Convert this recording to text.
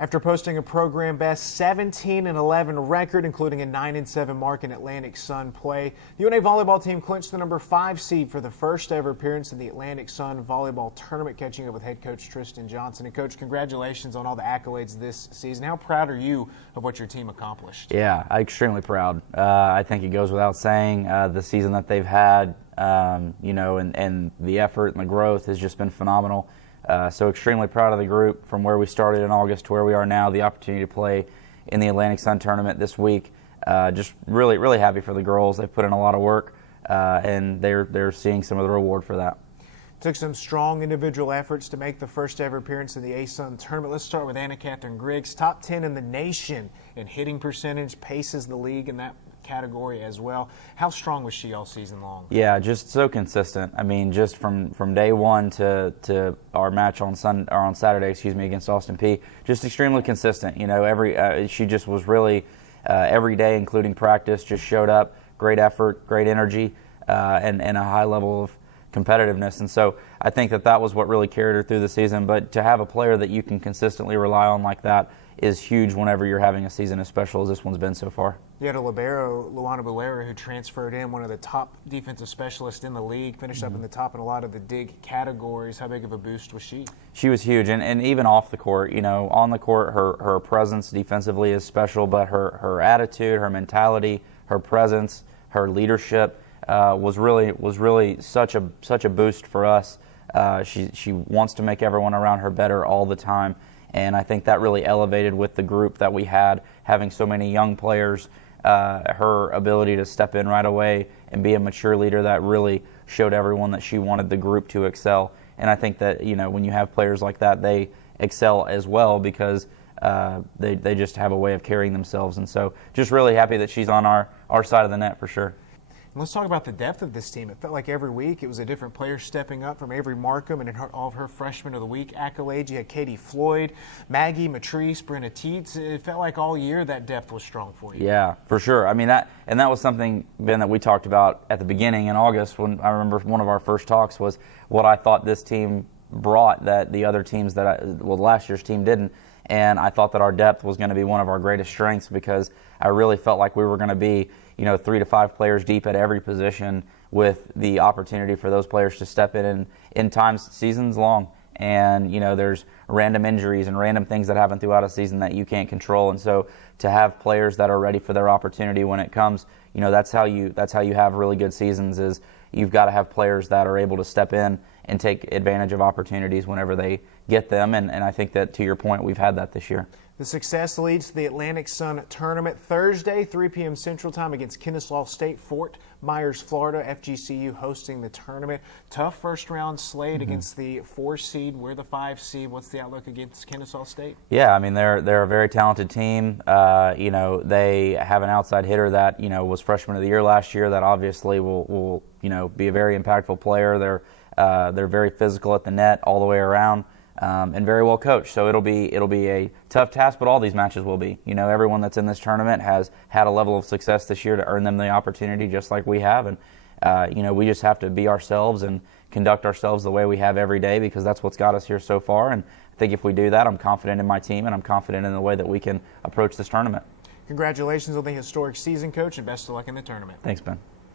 After posting a program best 17-11 record, including a 9-7 mark in Atlantic Sun play, the UNA volleyball team clinched the number 5 seed for the first ever appearance in the Atlantic Sun Volleyball Tournament, catching up with head coach Tristan Johnson. And Coach, congratulations on all the accolades this season. How proud are you of what your team accomplished? Yeah, I'm extremely proud. I think it goes without saying the season that they've had, and the effort and the growth has just been phenomenal. So extremely proud of the group from where we started in August to where we are now, the opportunity to play in the Atlantic Sun Tournament this week. Just really, really happy for the girls. They've put in a lot of work, and they're seeing some of the reward for that. Took some strong individual efforts to make the first ever appearance in the ASUN Tournament. Let's start with Anna Catherine Griggs, top 10 in the nation in hitting percentage, paces the league in that category as well. How strong was she all season long? Yeah, just so consistent. I mean, just from day one to our match on Saturday, against Austin Peay, just extremely consistent. You know, she just was really every day, including practice, just showed up. Great effort, great energy, and a high level of competitiveness. And so I think that was what really carried her through the season. But to have a player that you can consistently rely on like that is huge whenever you're having a season as special as this one's been so far. You had a libero, Luana Bulera, who transferred in, one of the top defensive specialists in the league, finished up in the top in a lot of the dig categories. How big of a boost was she? She was huge, and even off the court, you know, on the court, her presence defensively is special, but her attitude, her mentality, her presence, her leadership was really such a boost for us. She wants to make everyone around her better all the time. And I think that really elevated with the group that we had, having so many young players, her ability to step in right away and be a mature leader that really showed everyone that she wanted the group to excel. And I think that, you know, when you have players like that, they excel as well because they just have a way of carrying themselves. And so just really happy that she's on our side of the net for sure. Let's talk about the depth of this team. It felt like every week it was a different player stepping up, from Avery Markham and in all of her Freshman of the Week accolades. You had Katie Floyd, Maggie, Matrice, Brenna Teets. It felt like all year that depth was strong for you. Yeah, for sure. I mean, that was something, Ben, that we talked about at the beginning in August when I remember one of our first talks was what I thought this team brought that the other teams last year's team didn't. And I thought that our depth was going to be one of our greatest strengths because I really felt like we were going to be, 3 to 5 players deep at every position with the opportunity for those players to step in times seasons long. And, there's random injuries and random things that happen throughout a season that you can't control. And so to have players that are ready for their opportunity when it comes, that's how you have really good seasons is you've got to have players that are able to step in and take advantage of opportunities whenever they get them. And I think that, to your point, we've had that this year. The success leads to the Atlantic Sun Tournament Thursday, 3 p.m. Central Time against Kennesaw State, Fort Myers, Florida. FGCU hosting the tournament. Tough first-round slate against the 4 seed. We're the 5 seed. What's the outlook against Kennesaw State? Yeah, I mean, they're a very talented team. They have an outside hitter that, was Freshman of the Year last year that obviously will be a very impactful player. They're very physical at the net all the way around. And very well coached, so it'll be a tough task, but all these matches will be. Everyone that's in this tournament has had a level of success this year to earn them the opportunity, just like we have. And we just have to be ourselves and conduct ourselves the way we have every day because that's what's got us here so far. And I think if we do that, I'm confident in my team and I'm confident in the way that we can approach this tournament. Congratulations on the historic season, Coach, and best of luck in the tournament. Thanks, Ben.